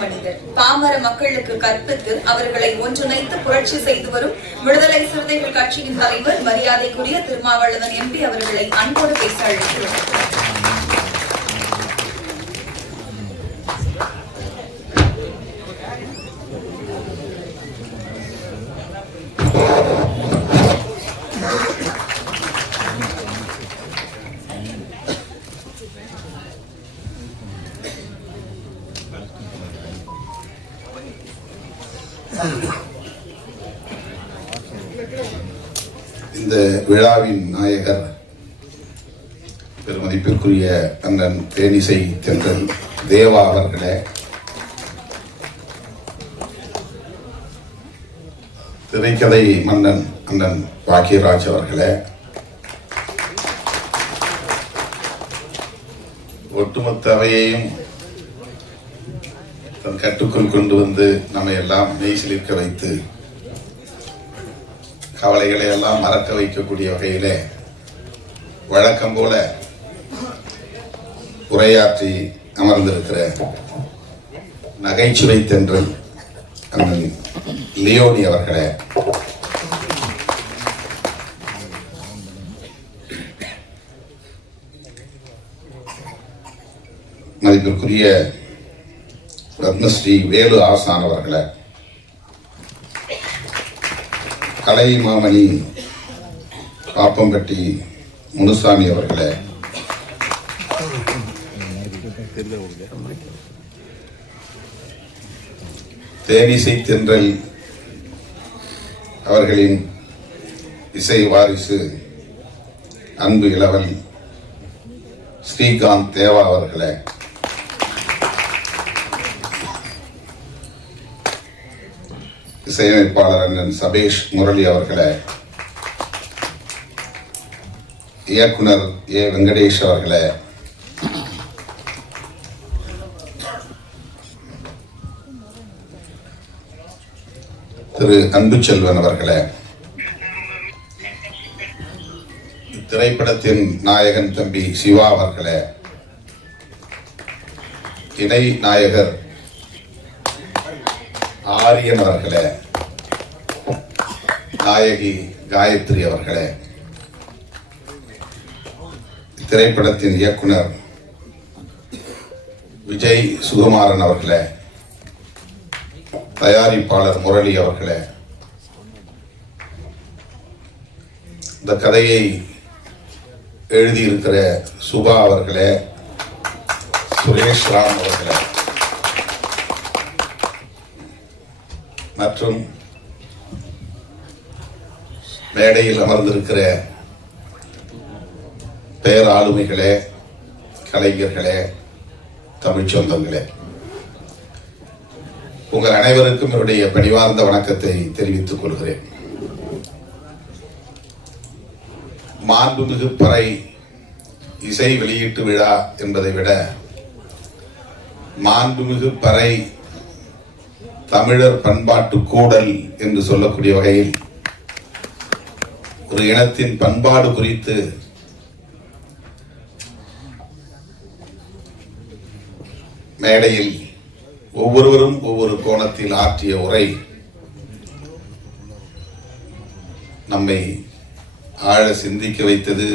மனிதர். பாமர மக்களுக்கு கற்பித்து அவர்களை ஒன்றிணைத்து புரட்சி செய்து வரும் விடுதலை சிறுத்தைகள் கட்சியின் தலைவர் மரியாதைக்குரிய திருமாவளவன் எம்பி அவர்களை அன்போடு பேச அழைக்கிறோம் இந்த விழாவின் நாயகர் பெருமதிப்பிற்குரிய அண்ணன் தேனிசை தென்றல் தேவா அவர்களே. திரைக்கதை மன்னன் அண்ணன் பாக்கியராஜ் அவர்களே. ஒட்டுமொத்த அவையையும் தன் கட்டுக்குள் கொண்டு வந்து நம்மை எல்லாம் மெய்சிலிருக்க வைத்து கவலைகளை எல்லாம் மறக்க வைக்கக்கூடிய வகையிலே வழக்கம் போல உரையாற்றி அமர்ந்திருக்கிற நகைச்சுவை தென்றல் அண்ணன் லியோனி அவர்களே. மதிப்பிற்குரிய ரத்னஸ்ரீ வேலு ஆசான் அவர்களை. கலை மாமணி பாப்பம்பட்டி முனுசாமி அவர்களே. தேனிசை தென்றல் அவர்களின் இசை வாரிசு அன்பு இளவல் ஸ்ரீகாந்த் தேவா அவர்களே. இசையமைப்பாளர் அண்ணன் சபேஷ் முரளி அவர்களை இயக்குனர் ஏ வெங்கடேஷ் அவர்களை திரு அன்புச்செல்வன் அவர்களை திரைப்படத்தின் நாயகன் தம்பி சிவா அவர்களே இணை நாயகர் ஆரியன் அவர்களே நாயகி காயத்ரி அவர்களே திரைப்படத்தின் இயக்குனர் விஜய் சுகுமாரன் அவர்களே தயாரிப்பாளர் முரளி அவர்களே இந்த கதையை எழுதியிருக்கிற சுபா அவர்களே சுரேஷ் ராம் அவர்களே மற்றும் மேடையில் அமர்ந்திருக்கிற பேராளுமைகளே கலைஞர்களே தமிழ்ச் சொந்தங்களே உங்கள் அனைவருக்கும் என்னுடைய பணிவார்ந்த வணக்கத்தை தெரிவித்துக் கொள்கிறேன். மாண்புமிகு பறை இசை வெளியீட்டு விழா என்பதை விட மாண்புமிகு பறை தமிழர் பண்பாட்டு கூடல் என்று சொல்லக்கூடிய வகையில் ஒரு இனத்தின் பண்பாடு குறித்து மேடையில் ஒவ்வொருவரும் ஒவ்வொரு கோணத்தில் ஆற்றிய உரை நம்மை ஆழ சிந்திக்க வைத்தது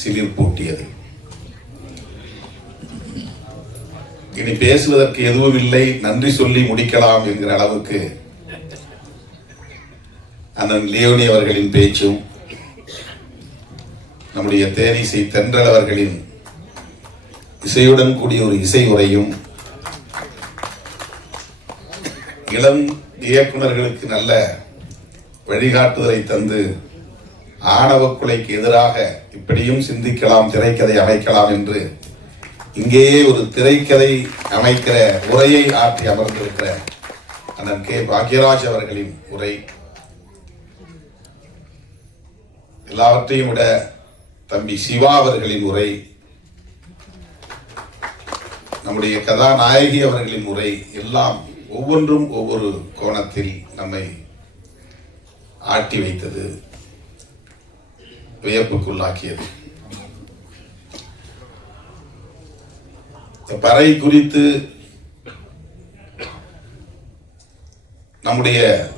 சிலிர்ப்பூட்டியது. இனி பேசுவதற்கு எதுவும் இல்லை நன்றி சொல்லி முடிக்கலாம் என்கிற அளவுக்கு அண்ணன் லியோனி அவர்களின் பேச்சும் நம்முடைய தேனிசை தென்றல் அவர்களின் இசையுடன் கூடிய ஒரு இசை உரையும் இளம் இயக்குனர்களுக்கு நல்ல வழிகாட்டுதலை தந்து ஆணவ கொலைக்கு எதிராக இப்படியும் சிந்திக்கலாம் திரைக்கதை அமைக்கலாம் என்று இங்கேயே ஒரு திரைக்கதை அமைக்கிற உரையை ஆற்றி அமர்ந்திருக்கிற அண்ணன் கே. பாக்யராஜ் அவர்களின் உரை. எல்லாவற்றையும் விட தம்பி சிவா அவர்களின் உரை. நம்முடைய கதாநாயகி அவர்களின் உரை எல்லாம் ஒவ்வொன்றும் ஒவ்வொரு கோணத்தில் நம்மை ஆட்டி வைத்தது வியப்புக்குள்ளாக்கியது. பறை குறித்து நம்முடைய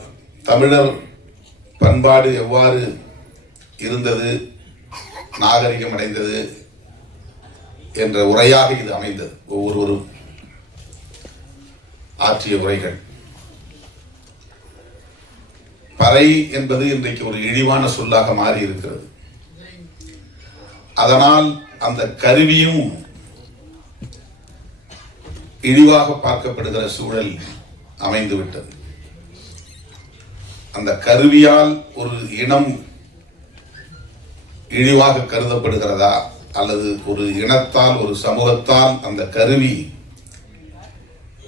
தமிழர் பண்பாடு எவ்வாறு இருந்தது நாகரிகம் அடைந்தது என்ற உரையாக இது அமைந்தது. ஒவ்வொருவரும் ஆற்றிய உரைகள். பறை என்பது இன்றைக்கு ஒரு இழிவான சொல்லாக மாறி இருக்கிறது அதனால் அந்த கருவியும் இழிவாக பார்க்கப்படுகிற சூழல் அமைந்துவிட்டது. அந்த கருவியால் ஒரு இனம் இழிவாக கருதப்படுகிறதா அல்லது ஒரு இனத்தால் ஒரு சமூகத்தால் அந்த கருவி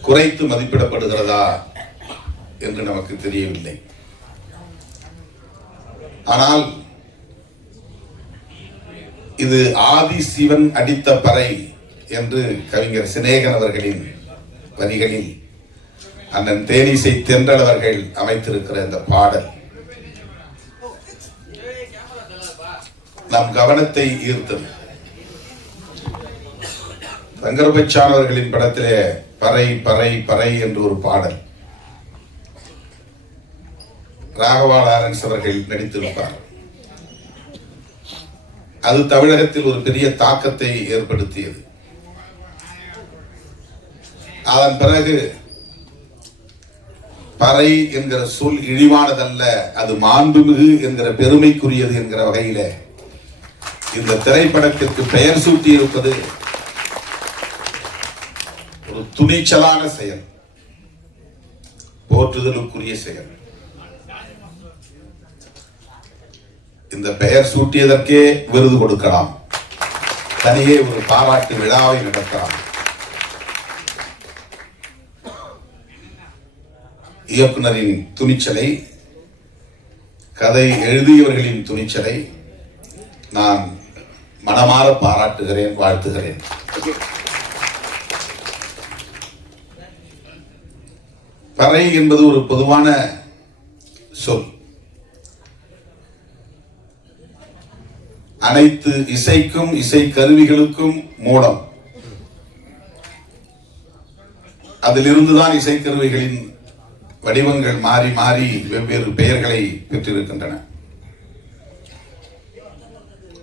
குறைத்து மதிப்பிடப்படுகிறதா என்று நமக்கு தெரியவில்லை. ஆனால் இது ஆதி சிவன் அடித்த பறை என்று கவிஞர் சிநேகன் அவர்களின் வரிகளில் அண்ணன் தேனிசை தென்றல் அவர்கள் அமைத்திருக்கிற இந்த பாடல். நம் கவனத்தை ஈர்த்தது சங்கரபச்சான் அவர்களின் படத்திலே பறை பறை பறை என்று ஒரு பாடல். ராகவா லாரன்ஸ் அவர்கள் நடித்திருப்பார். அது தமிழகத்தில் ஒரு பெரிய தாக்கத்தை ஏற்படுத்தியது. அதன் பிறகு பறை என்கிற சொல் இழிவானதல்ல அது மாண்புமிகு என்கிற பெருமைக்குரியது என்கிற வகையில இந்த திரைப்படத்திற்கு பெயர் சூட்டி இருப்பது ஒரு துணிச்சலான செயல் போற்றுதலுக்குரிய செயல். இந்த பெயர் சூட்டியதற்கே விருது கொடுக்கலாம். தனியே ஒரு பாராட்டு விழாவை நடத்தலாம். இயக்குனரின் துணிச்சலை கதை எழுதியவர்களின் துணிச்சலை நான் மனமாற பாராட்டுகிறேன் வாழ்த்துகிறேன். பறை என்பது ஒரு பொதுவான சொல். அனைத்து இசைக்கும் இசை கருவிகளுக்கும் மூலம். அதிலிருந்துதான் இசைக்கருவிகளின் வடிவங்கள் மாறி மாறி வெவ்வேறு பெயர்களை பெற்றிருக்கின்றன.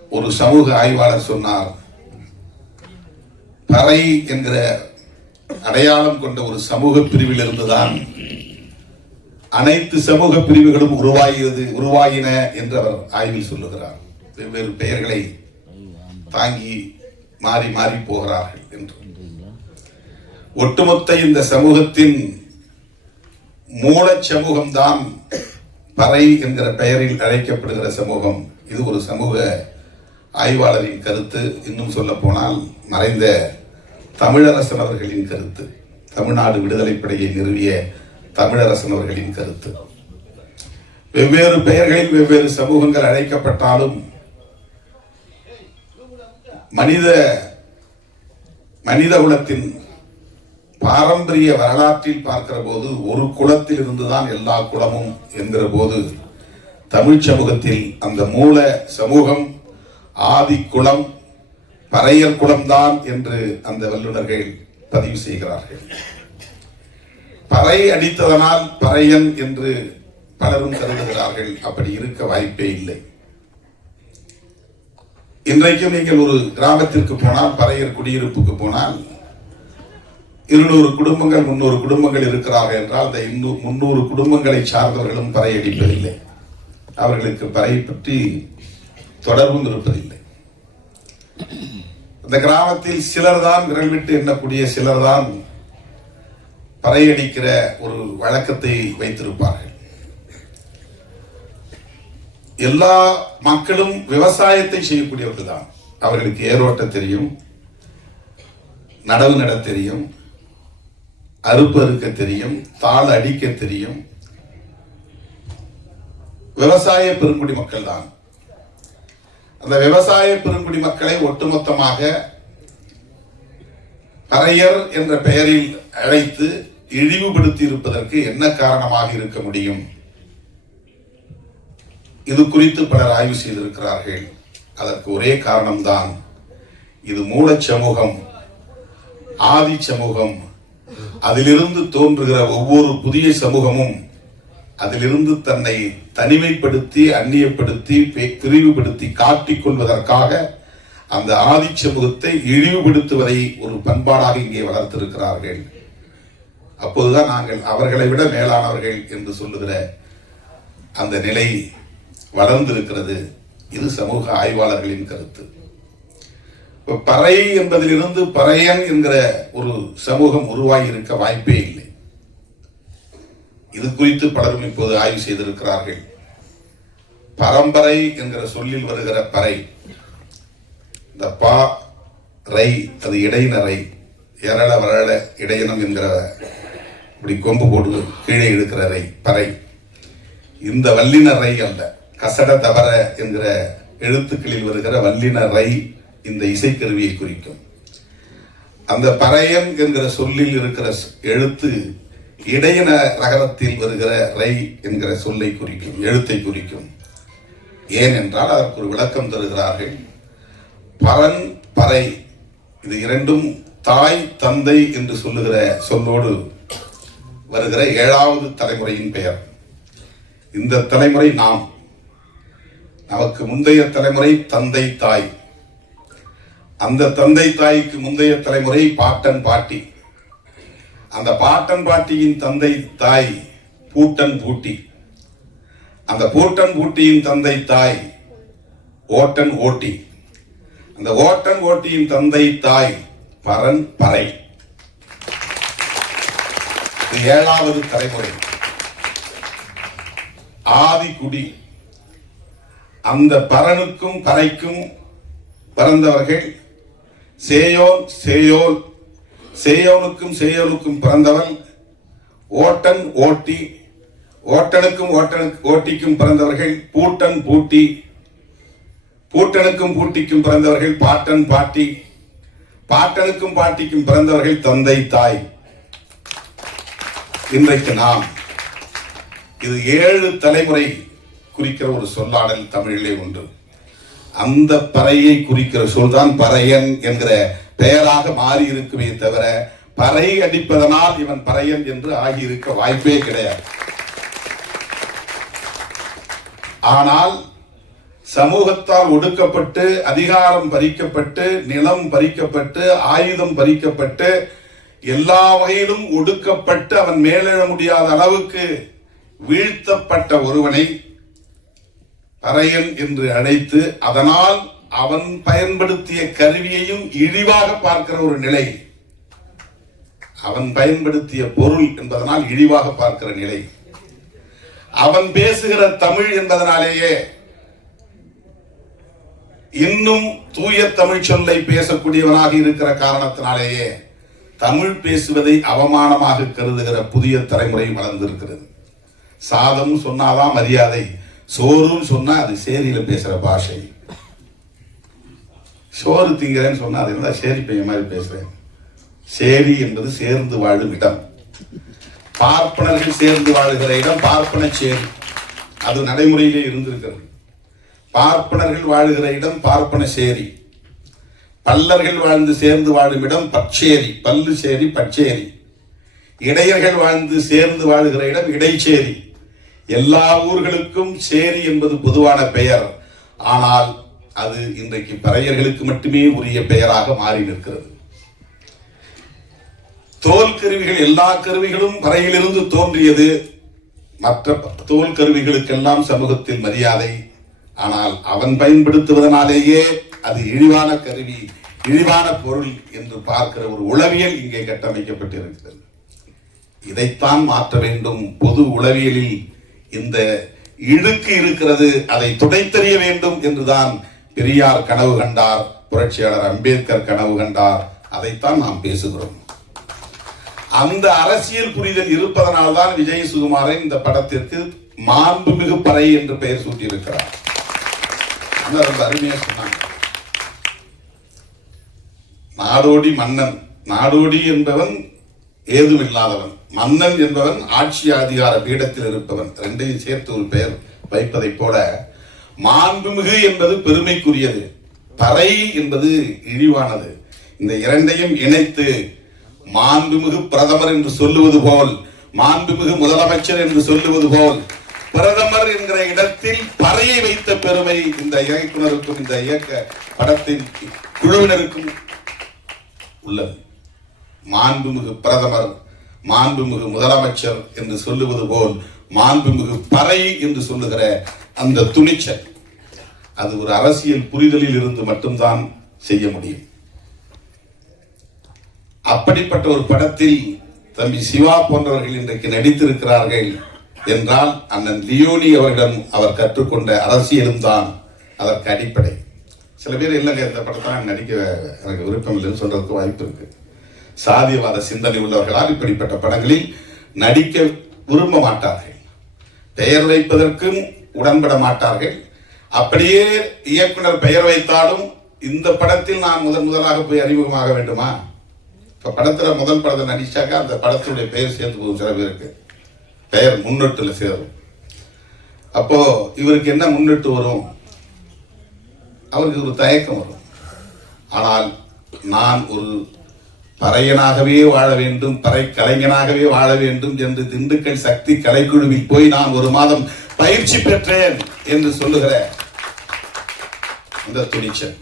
ஒரு சமூக ஆய்வாளர் சொன்னார் பறை என்கிற அடையாளம் கொண்ட ஒரு சமூக பிரிவில் இருந்துதான் அனைத்து சமூக பிரிவுகளும் உருவாகியது உருவாகின என்று அவர் ஆய்வில் சொல்லுகிறார். வெவ்வேறு பெயர்களை தாங்கி மாறி மாறி போகிறார்கள் என்று. ஒட்டுமொத்த இந்த சமூகத்தின் மூலச் சமூகம்தான் பறை என்கிற பெயரில் அழைக்கப்படுகிற சமூகம். இது ஒரு சமூக ஆய்வாளரின் கருத்து. இன்னும் சொல்ல போனால் மறைந்த தமிழரசன் அவர்களின் கருத்து. தமிழ்நாடு விடுதலைப்படையை நிறுவிய தமிழரசன் அவர்களின் கருத்து. வெவ்வேறு பெயர்களில் வெவ்வேறு சமூகங்கள் அழைக்கப்பட்டாலும் மனித மனித குலத்தின் பாரம்பரிய வரலாற்றில் பார்க்கிற போது ஒரு குளத்தில் இருந்துதான் எல்லா குளமும் என்கிற போது தமிழ் சமூகத்தில் அந்த மூல சமூகம் ஆதி குளம் பறையர் குளம்தான் என்று அந்த வல்லுநர்கள் பதிவு செய்கிறார்கள். பறை அடித்ததனால் பறையன் என்று பலரும் கருதுகிறார்கள். அப்படி இருக்க வாய்ப்பே இல்லை. இன்றைக்கும் நீங்கள் ஒரு கிராமத்திற்கு போனால் பறையர் குடியிருப்புக்கு போனால் இருநூறு குடும்பங்கள் முன்னூறு குடும்பங்கள் இருக்கிறார்கள் என்றால் அந்த இன்னும் முன்னூறு குடும்பங்களை சார்ந்தவர்களும் பறையடிப்பதில்லை. அவர்களுக்கு பறையை பற்றி தொடர்பும் இருப்பதில்லை. இந்த கிராமத்தில் சிலர்தான் விரல் விட்டு எண்ணக்கூடிய சிலர் தான் பறையடிக்கிற ஒரு வழக்கத்தை வைத்திருப்பார்கள். எல்லா மக்களும் விவசாயத்தை செய்யக்கூடியவர்கள் தான் அவர்களுக்கு ஏரோட்ட தெரியும் நடவு நட தெரியும் அறுப்பு அறுக்க தெரியும் தாள் அடிக்க தெரியும். விவசாய பெருங்குடி மக்கள் தான் அந்த விவசாய பெருங்குடி மக்களை ஒட்டுமொத்தமாக கரையர் என்ற பெயரில் அழைத்து இழிவுபடுத்தி இருப்பதற்கு என்ன காரணமாக இருக்க முடியும்? இது குறித்து பலர் ஆய்வு செய்திருக்கிறார்கள். அதற்கு ஒரே காரணம்தான். இது மூலச் சமூகம் ஆதி சமூகம் அதிலிருந்து தோன்றுகிற ஒவ்வொரு புதிய சமூகமும் அதிலிருந்து தன்னை தனிமைப்படுத்தி அந்நியப்படுத்தி பிரிவுபடுத்தி காட்டிக் கொள்வதற்காக அந்த ஆதி சமூகத்தை இழிவுபடுத்துவதை ஒரு பண்பாடாக இங்கே வளர்த்திருக்கிறார்கள். அப்போதுதான் நாங்கள் அவர்களை விட மேலானவர்கள் என்று சொல்லுகிற அந்த நிலை வளர்ந்திருக்கிறது. இது சமூக ஆய்வாளர்களின் கருத்து. பறை என்பதிலிருந்து பறையன் என்கிற ஒரு சமூகம் உருவாகி இருக்க வாய்ப்பே இல்லை. இது குறித்து பலரும் இப்போது ஆய்வு செய்திருக்கிறார்கள். பரம்பரை என்கிற சொல்லில் வருகிற பறை இந்த பா ரை அது இடையினரை எரள வரள இடையினம் என்கிற இப்படி கொம்பு போட்டு கீழே இழுக்கிற ரை பறை. இந்த வல்லின ரை அல்ல கசட தவற என்கிற எழுத்துக்களில் வருகிற வல்லின ரை இந்த இசைக்கருவியை குறிக்கும். அந்த பறையன் என்கிற சொல்லில் இருக்கிற எழுத்து இடையின ரகரத்தில் வருகிற ரை என்கிற சொல்லை குறிக்கும் எழுத்தை குறிக்கும். ஏனென்றால் அதற்கு ஒரு விளக்கம் தருகிறார்கள். பரன் பறை இது இரண்டும் தாய் தந்தை என்று சொல்லுகிற சொல்லோடு வருகிற ஏழாவது தலைமுறையின் பெயர். இந்த தலைமுறை நாம். நமக்கு முந்தைய தலைமுறை தந்தை தாய். அந்த தந்தை தாய்க்கு முந்தைய தலைமுறை பாட்டன் பாட்டி. அந்த பாட்டன் பாட்டியின் தந்தை தாய் பூட்டன் பூட்டி. அந்த பூட்டன் பூட்டியின் தந்தை தாய் ஓட்டன் ஓட்டி. அந்த ஓட்டன் ஓட்டியின் தந்தை தாய் பரன் பறை. ஏழாவது தலைமுறை. ஆதிக்குடி அந்த பரனுக்கும் பறைக்கும் பிறந்தவர்கள் சேயோன் சேயோல் சேயோனுக்கும் சேயோனுக்கும் பிறந்தவன் ஓட்டன் ஓட்டி. ஓட்டனுக்கும் ஓட்டனுக்கு ஓட்டிக்கும் பிறந்தவர்கள் பூட்டன் பூட்டி. பூட்டனுக்கும் பூட்டிக்கும் பிறந்தவர்கள் பாட்டன் பாட்டி. பாட்டனுக்கும் பாட்டிக்கும் பிறந்தவர்கள் தந்தை தாய். இன்றைக்கு நாம் இது ஏழு தலைமுறை குறிக்கிற ஒரு சொல்லாடல் தமிழிலே உண்டு. அந்த பறையை குறிக்கிற சொல்தான் பறையன் என்கிற பெயராக மாறி இருக்குமே தவிர பறை அடிப்பதனால் இவன் பறையன் என்று ஆகியிருக்க வாய்ப்பே கிடையாது. ஆனால் சமூகத்தால் ஒடுக்கப்பட்டு அதிகாரம் பறிக்கப்பட்டு நிலம் பறிக்கப்பட்டு ஆயுதம் பறிக்கப்பட்டு எல்லா வகையிலும் ஒடுக்கப்பட்டு அவன் மேலெழ முடியாத அளவுக்கு வீழ்த்தப்பட்ட ஒருவனை பறையன் என்று அழைத்து அதனால் அவன் பயன்படுத்திய கருவியையும் இழிவாக பார்க்கிற ஒரு நிலை. அவன் பயன்படுத்திய பொருள் என்பதனால் இழிவாக பார்க்கிற நிலை. அவன் பேசுகிற தமிழ் என்பதனாலேயே இன்னும் தூய தமிழ் சொல்லை பேசக்கூடியவனாக இருக்கிற காரணத்தினாலேயே தமிழ் பேசுவதை அவமானமாக கருதுகிற புதிய தலைமுறை வளர்ந்திருக்கிறது. சாதம் சொன்னாதான் மரியாதை சோறுன்னு சொன்னா அது சேரியில பேசுற பாஷை. சோறு திங்கிறேன்னு சொன்னா அது இருந்தா சேரி பையன் மாதிரி பேசுறேன் சேரி என்பது சேர்ந்து வாழும் இடம். பார்ப்பனர்கள் சேர்ந்து வாழுகிற இடம் பார்ப்பன சேரி அது நடைமுறையிலே இருந்திருக்கிறது. பார்ப்பனர்கள் வாழுகிற இடம் பார்ப்பன சேரி பல்லர்கள் வாழ்ந்து சேர்ந்து வாழும் இடம் பச்சேரி. பல்லு சேரி பச்சேரி. இடையர்கள் வாழ்ந்து சேர்ந்து வாழுகிற இடம் இடைச்சேரி. எல்லா ஊர்களுக்கும் சேரி என்பது பொதுவான பெயர். ஆனால் அது இன்றைக்கு பறையர்களுக்கு மட்டுமே உரிய பெயராக மாறி நிற்கிறது. தோல் கருவிகள் எல்லா கருவிகளும் பறையிலிருந்து தோன்றியது. மற்ற தோல் கருவிகளுக்கெல்லாம் சமூகத்தில் மரியாதை. ஆனால் அவன் பயன்படுத்துவதனாலேயே அது இழிவான கருவி இழிவான பொருள் என்று பார்க்கிற ஒரு உளவியல் இங்கே கட்டமைக்கப்பட்டிருக்கிறது. இதைத்தான் மாற்ற வேண்டும். பொது உளவியலில் இந்த இழுக்கு இருக்கிறது அதை துடைத்தறிய வேண்டும் என்றுதான் பெரியார் கனவு கண்டார் புரட்சியாளர் அம்பேத்கர் கனவு கண்டார். அதைத்தான் நாம் பேசுகிறோம். அந்த அரசியல் புரிதல் இருப்பதனால்தான் விஜய் சுகுமாரன் இந்த படத்திற்கு மாண்புமிகு பறை என்று பெயர் சூட்டியிருக்கிறார். ரொம்ப அருமையா சொன்னாங்க. நாடோடி மன்னன் நாடோடி என்பவன் ஏதுமில்லாதவன். மன்னன் என்பவன் ஆட்சி அதிகார பீடத்தில் இருப்பவன். ரெண்டையும் சேர்த்து ஒரு பெயர் வைப்பதைப் போல மாண்புமிகு என்பது பெருமைக்குரியது. பறை என்பது இழிவானது. இந்த இரண்டையும் இணைத்து மாண்புமிகு பிரதமர் என்று சொல்லுவது போல் மாண்புமிகு முதலமைச்சர் என்று சொல்லுவது போல் பிரதமர் என்கிற இடத்தில் பறையை வைத்த பெருமை இந்த இயக்குனருக்கும் இந்த இயக்க படத்தின் குழுவினருக்கும் உள்ளது. மாண்புமிகு பிரதமர் மாண்புமிகு முதலமைச்சர் என்று சொல்லுவது போல் மாண்புமிகு பறை என்று சொல்லுகிற அந்த துணிச்சல். அது ஒரு அரசியல் புரிதலில் இருந்து மட்டும்தான் செய்ய முடியும். அப்படிப்பட்ட ஒரு படத்தில் தம்பி சிவா போன்றவர்கள் இன்றைக்கு நடித்திருக்கிறார்கள் என்றால் அண்ணன் லியோனி அவரிடம் அவர் கற்றுக்கொண்ட அரசியலும் தான் அதற்கு அடிப்படை. சில பேர் இல்லைங்க இந்த படத்தை நடிக்க எனக்கு விருப்பம் இல்லைன்னு சொல்றதுக்கு வாய்ப்பு இருக்கு. சாதியவாத சிந்தனை உள்ளவர்களால் இப்படிப்பட்ட படங்களில் நடிக்க விரும்ப மாட்டார்கள். பெயர் வைப்பதற்கும் உடன்பட மாட்டார்கள். அப்படியே இயக்குனர் பெயர் வைத்தாலும் இந்த படத்தில் நான் முதன் முதலாக போய் அறிமுகமாக வேண்டுமா? இப்போ படத்தில் முதல் படத்தை நடிச்சாக்கா அந்த படத்துடைய பெயர் சேர்த்து போகும் சில பேருக்கு. பெயர் முன்னெட்டில் சேரும். அப்போ இவருக்கு என்ன முன்னெட்டு வரும்? அவருக்கு ஒரு தயக்கம் வரும். ஆனால் நான் ஒரு பறையனாகவே வாழ வேண்டும் பறை கலைஞனாகவே வாழ வேண்டும் என்று திண்டுக்கல் சக்தி கலைக்குழுவில் போய் நான் ஒரு மாதம் பயிற்சி பெற்றேன் என்று சொல்லுகிற அந்த துணிச்சல்.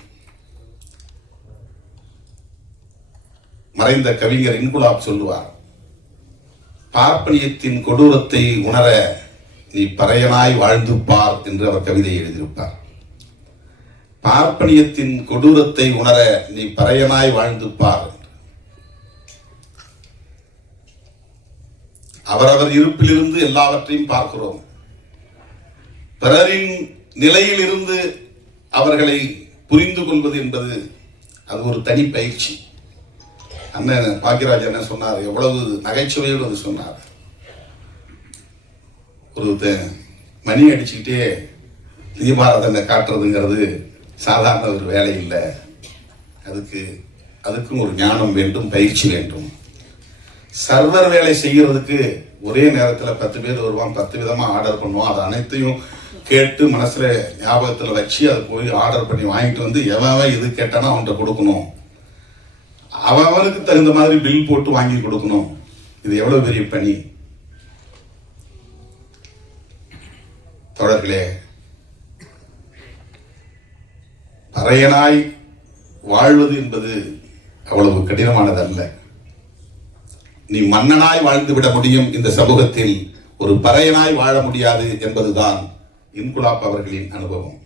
மறைந்த கவிஞர் இன்குலாப் சொல்லுவார் பார்ப்பனியத்தின் கொடூரத்தை உணர நீ பறையனாய் வாழ்ந்து பார் என்று அவர் கவிதை எழுதியிருப்பார். பார்ப்பனியத்தின் கொடூரத்தை உணர நீ பறையனாய் வாழ்ந்து பார் என்று. அவரவர் இருப்பிலிருந்து எல்லாவற்றையும் பார்க்கிறோம். பிறரின் நிலையில் இருந்து அவர்களை புரிந்து கொள்வது என்பது அது ஒரு தனி பயிற்சி. அண்ணன் பாக்கியராஜ் என்ன சொன்னார்? எவ்வளவு நகைச்சுவையோடு அது சொன்னார். ஒரு த- மணி அடிச்சுக்கிட்டே தீபாரதனை காட்டுறதுங்கிறது சாதாரண ஒரு வேலை இல்லை. அதுக்கு அதுக்கும் ஒரு ஞானம் வேண்டும் பயிற்சி வேண்டும். சர்வர் வேலை செய்யறதுக்கு ஒரே நேரத்தில் பத்து பேர் வருவான் பத்து விதமாக ஆர்டர் பண்ணுவோம். அது அனைத்தையும் கேட்டு மனசில் ஞாபகத்தில் வச்சு அது போய் ஆர்டர் பண்ணி வாங்கிட்டு வந்து எவன் இது கேட்டானோ அவன்கிட்ட கொடுக்கணும். அவன் அவனுக்கு தகுந்த மாதிரி பில் போட்டு வாங்கி கொடுக்கணும். இது எவ்வளோ பெரிய பணி? தொடர்களே பறையனாய் வாழ்வது என்பது அவ்வளவு கடினமானது அல்ல நீ மன்னனாய் வாழ்ந்து விட முடியும் இந்த சமூகத்தில் ஒரு பறையனாய் வாழ முடியாது என்பதுதான் இன்குலாப் அவர்களின் அனுபவம்.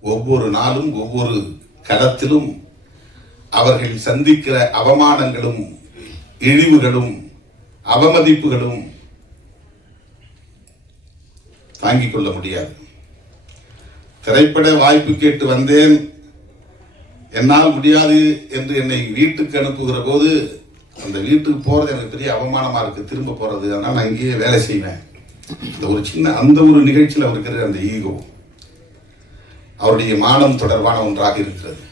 ஒவ்வொரு நாளும் ஒவ்வொரு களத்திலும் அவர்கள் சந்திக்கிற அவமானங்களும் இழிவுகளும் அவமதிப்புகளும் தாங்கிக் கொள்ள முடியாது. திரைப்பட வாய்ப்பு கேட்டு வந்தேன். என்னால் முடியாது என்று என்னை வீட்டுக்கு அனுப்புகிற போது அந்த வீட்டுக்கு போகிறது எனக்கு பெரிய அவமானமாக இருக்குது திரும்ப போகிறது அதனால் நான் இங்கேயே வேலை செய்வேன். இந்த ஒரு சின்ன அந்த ஒரு நிகழ்ச்சியில் அவர் இருக்கிற அந்த ஈகோ அவருடைய மானம் தொடர்பான ஒன்றாக இருக்கிறது.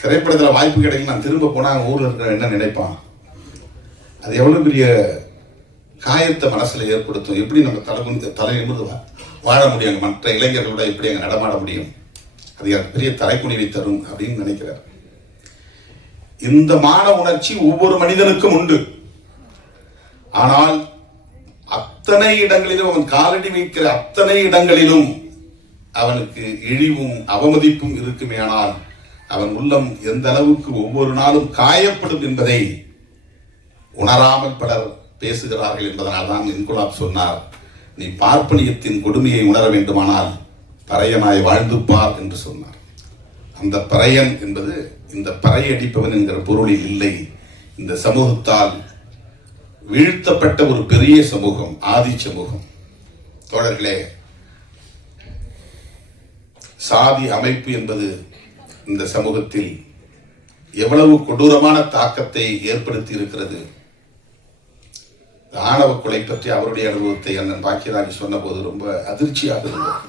திரைப்படத்தில் வாய்ப்பு கிடைக்கும் நான் திரும்ப போனால் ஊரில் இருக்கிற என்ன நினைப்பான்? அது எவ்வளோ பெரிய காயத்தை மனசில் ஏற்படுத்தும். எப்படி நம்ம தலை தலை வாழ முடியும்? மற்ற இளைஞர்களோட எப்படி அங்கே நடமாட முடியும்? அது எனக்கு பெரிய தலைக்குனிவை தரும் அப்படின்னு நினைக்கிறார். இந்த மான உணர்ச்சி ஒவ்வொரு மனிதனுக்கும் உண்டு. ஆனால் அத்தனை இடங்களிலும் அவன் காலடி வைக்கிற அத்தனை இடங்களிலும் அவனுக்கு இழிவும் அவமதிப்பும் இருக்குமே ஆனால் அவன் உள்ளம் எந்த அளவுக்கு ஒவ்வொரு நாளும் காயப்படும் என்பதை உணராமல் பலர் பேசுகிறார்கள் என்பதனால் தான் இன்குலாப் சொன்னார். நீ பார்ப்பனியத்தின் கொடுமையை உணர வேண்டுமானால் பறையனாய் வாழ்ந்து பார் என்று சொன்னார். அந்த பறையன் என்பது இந்த பறையடிப்பவன் என்கிற பொருளில் இல்லை. இந்த சமூகத்தால் வீழ்த்தப்பட்ட ஒரு பெரிய சமூகம் ஆதி சமூகம். தோழர்களே சாதி அமைப்பு என்பது இந்த சமூகத்தில் எவ்வளவு கொடூரமான தாக்கத்தை ஏற்படுத்தி இருக்கிறது. ஆணவ கொலை பற்றி அவருடைய அனுபவத்தை அண்ணன் பாக்கியராஜ் சொன்னபோது ரொம்ப அதிர்ச்சியாக இருந்தது.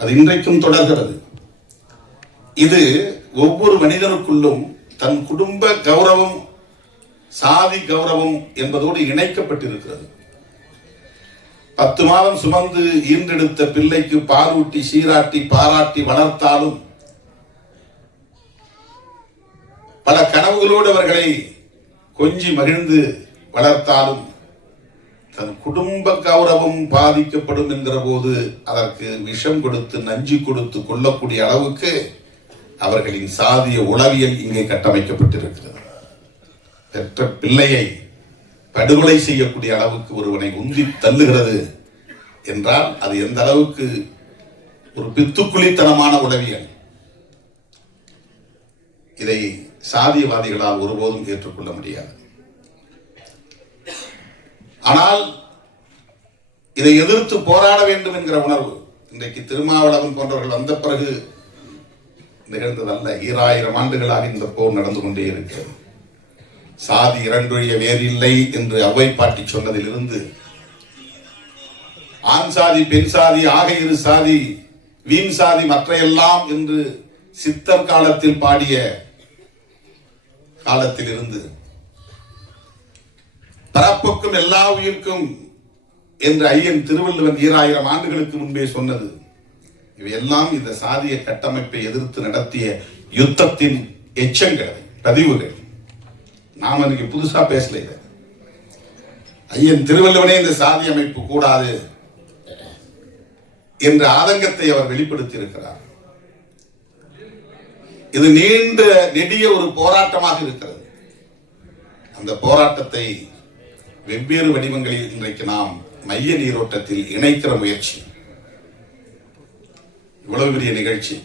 அது இன்றைக்கும் தொடர்கிறது. இது ஒவ்வொரு மனிதனுக்குள்ளும் தன் குடும்ப கௌரவம் சாதி கௌரவம் என்பதோடு இணைக்கப்பட்டிருக்கிறது. பத்து மாதம் சுமந்து ஈன்றெடுத்த பிள்ளைக்கு பாலூட்டி சீராட்டி பாராட்டி வளர்த்தாலும் பல கனவுகளோடு அவர்களை கொஞ்சி மகிழ்ந்து வளர்த்தாலும் தன் குடும்ப கௌரவம் பாதிக்கப்படும் என்கிற போது அதற்கு விஷம் கொடுத்து நஞ்சு கொடுத்து கொள்ளக்கூடிய அளவுக்கு அவர்களின் சாதிய உளவியல் இங்கே கட்டமைக்கப்பட்டிருக்கிறது. பெற்ற பிள்ளையை படுகொலை செய்யக்கூடிய அளவுக்கு ஒருவனை உந்தி தள்ளுகிறது என்றால் அது எந்த அளவுக்கு ஒரு பித்துக்குளித்தனமான உளவியல். இதை சாதியவாதிகளால் ஒருபோதும் ஏற்றுக்கொள்ள முடியாது. ஆனால் இதை எதிர்த்து போராட வேண்டும் என்கிற உணர்வு இன்றைக்கு திருமாவளவன் போன்றவர்கள் வந்த பிறகு நிகழ்ந்ததல்ல ஈராயிரம் ஆண்டுகளாக இந்த போர் நடந்து கொண்டே இருக்கிறது. சாதி இரண்டொழிய வேறில்லை என்று அவ்வை பாட்டி சொன்னதிலிருந்து ஆண் சாதி பெண் சாதி ஆக இரு சாதி வீண் சாதி மற்றையெல்லாம் என்று சித்தர் காலத்தில் பாடிய காலத்தில் இருந்து பரப்புக்கும் எல்லா உயிர்க்கும் என்று ஐயன் திருவள்ளுவன் ஈராயிரம் ஆண்டுகளுக்கு முன்பே சொன்னது. இவையெல்லாம் இந்த சாதிய கட்டமைப்பை எதிர்த்து நடத்திய யுத்தத்தின் எச்சங்கள் பதிவுகள். நாம் இன்னைக்கு புதுசா பேசல இதை. ஐயன் திருவள்ளுவனே இந்த சாதி அமைப்பு கூடாது என்ற ஆதங்கத்தை அவர் வெளிப்படுத்தி இருக்கிறார் இது நீண்ட நெடிய ஒரு போராட்டமாக இருக்கிறது. அந்த போராட்டத்தை வெவ்வேறு வடிவங்களில் இன்றைக்கு நாம் மைய நீரோட்டத்தில் இணைக்கிற முயற்சி. இவ்வளவு பெரிய நிகழ்ச்சி.